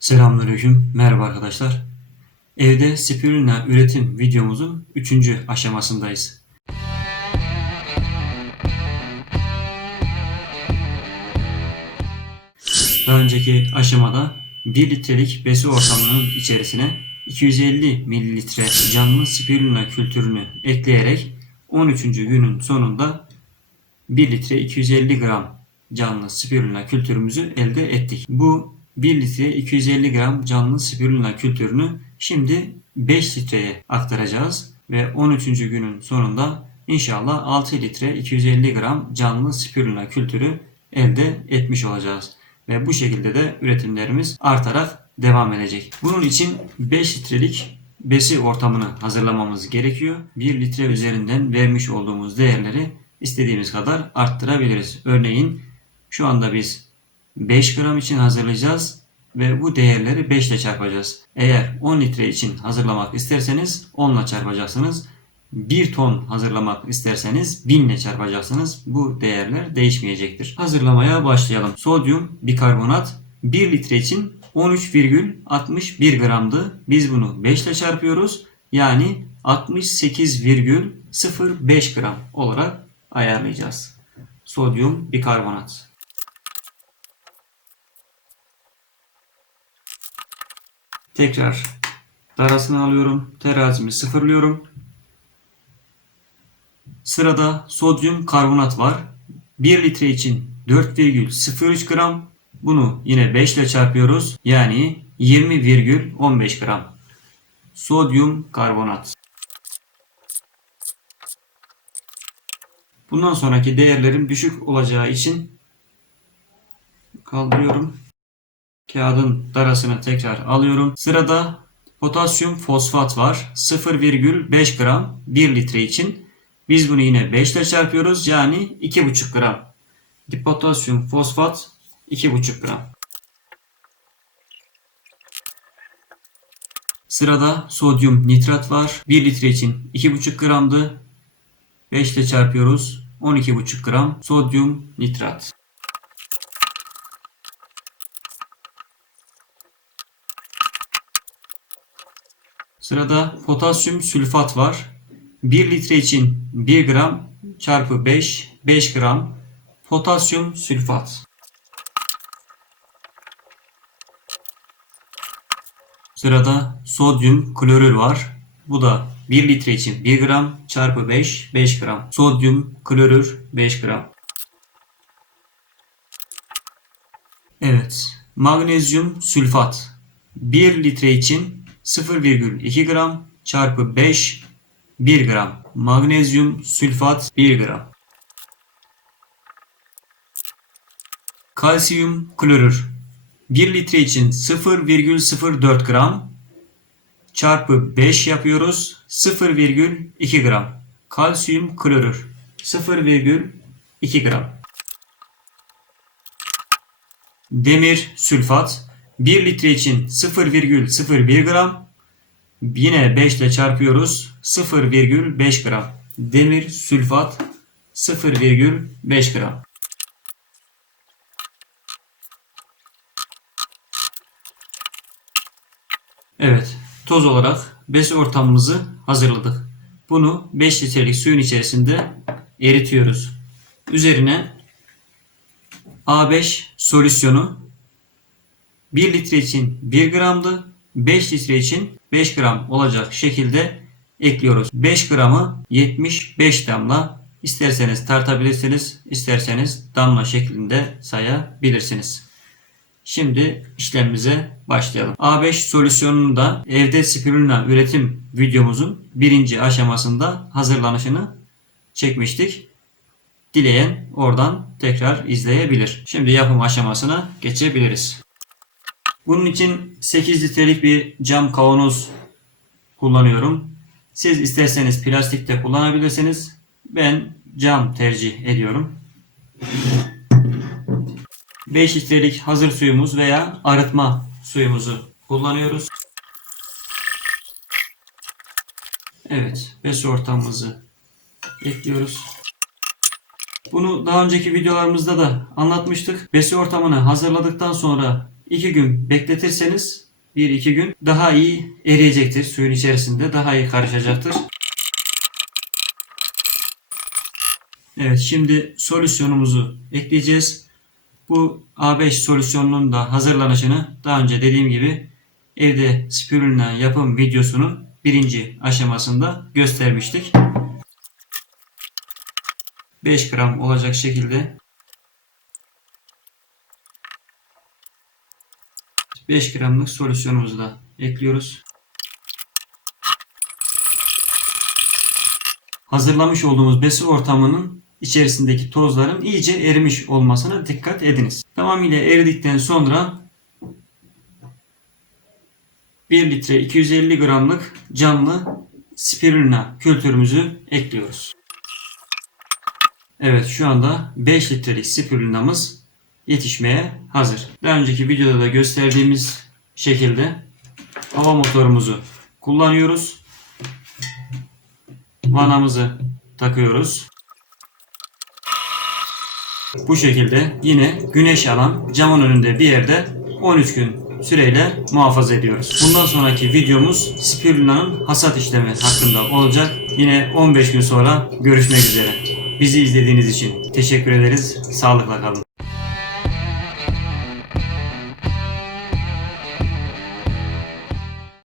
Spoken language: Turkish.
Selamünaleyküm. Merhaba arkadaşlar. Evde spirulina üretim videomuzun 3. aşamasındayız. Daha önceki aşamada 1 litrelik besi ortamının içerisine 250 mililitre canlı spirulina kültürünü ekleyerek 13. günün sonunda 1 litre 250 gram canlı spirulina kültürümüzü elde ettik. Bu 1 litre 250 gram canlı spirulina kültürünü şimdi 5 litreye aktaracağız ve 13. günün sonunda inşallah 6 litre 250 gram canlı spirulina kültürü elde etmiş olacağız. Ve bu şekilde de üretimlerimiz artarak devam edecek. Bunun için 5 litrelik besi ortamını hazırlamamız gerekiyor. 1 litre üzerinden vermiş olduğumuz değerleri istediğimiz kadar arttırabiliriz. Örneğin şu anda biz 5 gram için hazırlayacağız ve bu değerleri 5 ile çarpacağız. Eğer 10 litre için hazırlamak isterseniz 10 ile çarpacaksınız. 1 ton hazırlamak isterseniz 1000 ile çarpacaksınız. Bu değerler değişmeyecektir. Hazırlamaya başlayalım. Sodyum bikarbonat 1 litre için 13,61 gramdı. Biz bunu 5 ile çarpıyoruz. Yani 68,05 gram olarak ayarlayacağız. Sodyum bikarbonat. Tekrar darasını alıyorum. Terazimi sıfırlıyorum. Sırada sodyum karbonat var. 1 litre için 4,03 gram. Bunu yine 5 ile çarpıyoruz. Yani 20,15 gram. Sodyum karbonat. Bundan sonraki değerlerim düşük olacağı için kaldırıyorum. Kağıdın darasını tekrar alıyorum. Sırada potasyum fosfat var. 0,5 gram 1 litre için. Biz bunu yine 5 ile çarpıyoruz. Yani 2,5 gram. Dipotasyum fosfat 2,5 gram. Sırada sodyum nitrat var. 1 litre için 2,5 gramdı. 5 ile çarpıyoruz. 12,5 gram sodyum nitrat. Sırada potasyum sülfat var. 1 litre için 1 gram çarpı 5, 5 gram potasyum sülfat. Sırada sodyum klorür var. Bu da 1 litre için 1 gram çarpı 5, 5 gram. Sodyum klorür 5 gram. Evet. Magnezyum sülfat. 1 litre için 0,2 gram çarpı 5 1 gram. Magnezyum sülfat 1 gram. Kalsiyum klorür 1 litre için 0,04 gram çarpı 5 yapıyoruz. 0,2 gram. Kalsiyum klorür 0,2 gram. Demir sülfat 1 litre için 0,01 gram Yine 5 ile çarpıyoruz. 0,5 gram. Demir sülfat 0,5 gram. Evet, toz olarak besi ortamımızı hazırladık. Bunu 5 litrelik suyun içerisinde eritiyoruz. Üzerine A5 solüsyonu 1 litre için 1 gramdı. 5 litre için 5 gram olacak şekilde ekliyoruz. 5 gramı 75 damla isterseniz tartabilirsiniz, isterseniz damla şeklinde sayabilirsiniz. Şimdi işlemimize başlayalım. A5 solüsyonunu da evde spirulina üretim videomuzun birinci aşamasında hazırlanışını çekmiştik. Dileyen oradan tekrar izleyebilir. Şimdi yapım aşamasına geçebiliriz. Bunun için 8 litrelik bir cam kavanoz kullanıyorum. Siz isterseniz plastik de kullanabilirsiniz. Ben cam tercih ediyorum. 5 litrelik hazır suyumuz veya arıtma suyumuzu kullanıyoruz. Evet, besi ortamımızı ekliyoruz. Bunu daha önceki videolarımızda da anlatmıştık. Besi ortamını hazırladıktan sonra 2 gün bekletirseniz 1-2 gün daha iyi eriyecektir. Suyun içerisinde daha iyi karışacaktır. Evet şimdi solüsyonumuzu ekleyeceğiz. Bu A5 solüsyonunun da hazırlanışını daha önce dediğim gibi evde spirulina yapım videosunun birinci aşamasında göstermiştik. 5 gram olacak şekilde 5 gramlık solüsyonumuzu da ekliyoruz. Hazırlamış olduğumuz besi ortamının içerisindeki tozların iyice erimiş olmasına dikkat ediniz. Tamamıyla eridikten sonra 1 litre 250 gramlık canlı spirulina kültürümüzü ekliyoruz. Evet şu anda 5 litrelik spirulinamız yetişmeye hazır. Daha önceki videoda da gösterdiğimiz şekilde hava motorumuzu kullanıyoruz. Vanamızı takıyoruz. Bu şekilde yine güneş alan camın önünde bir yerde 13 gün süreyle muhafaza ediyoruz. Bundan sonraki videomuz spirulina'nın hasat işlemi hakkında olacak. Yine 15 gün sonra görüşmek üzere. Bizi izlediğiniz için teşekkür ederiz. Sağlıkla kalın.